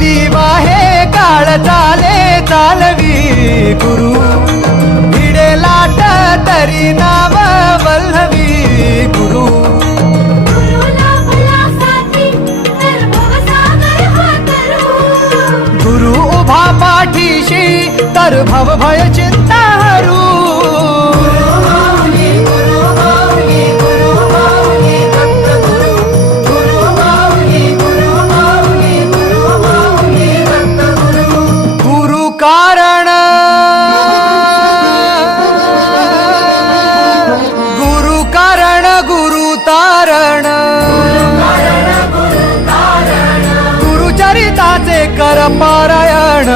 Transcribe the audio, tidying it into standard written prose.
दिवा हे काळ चाले चालवी गुरु भिडे लाट तरी नाव वल्लवी गुरु गुरुला भला साथी तर भवसागर हा तरू गुरु उभा पाठीशी तर भव भय चिंता हरू गुरु कारण गुरु कारण गुरु तारण गुरुचरिताचे कर पारायण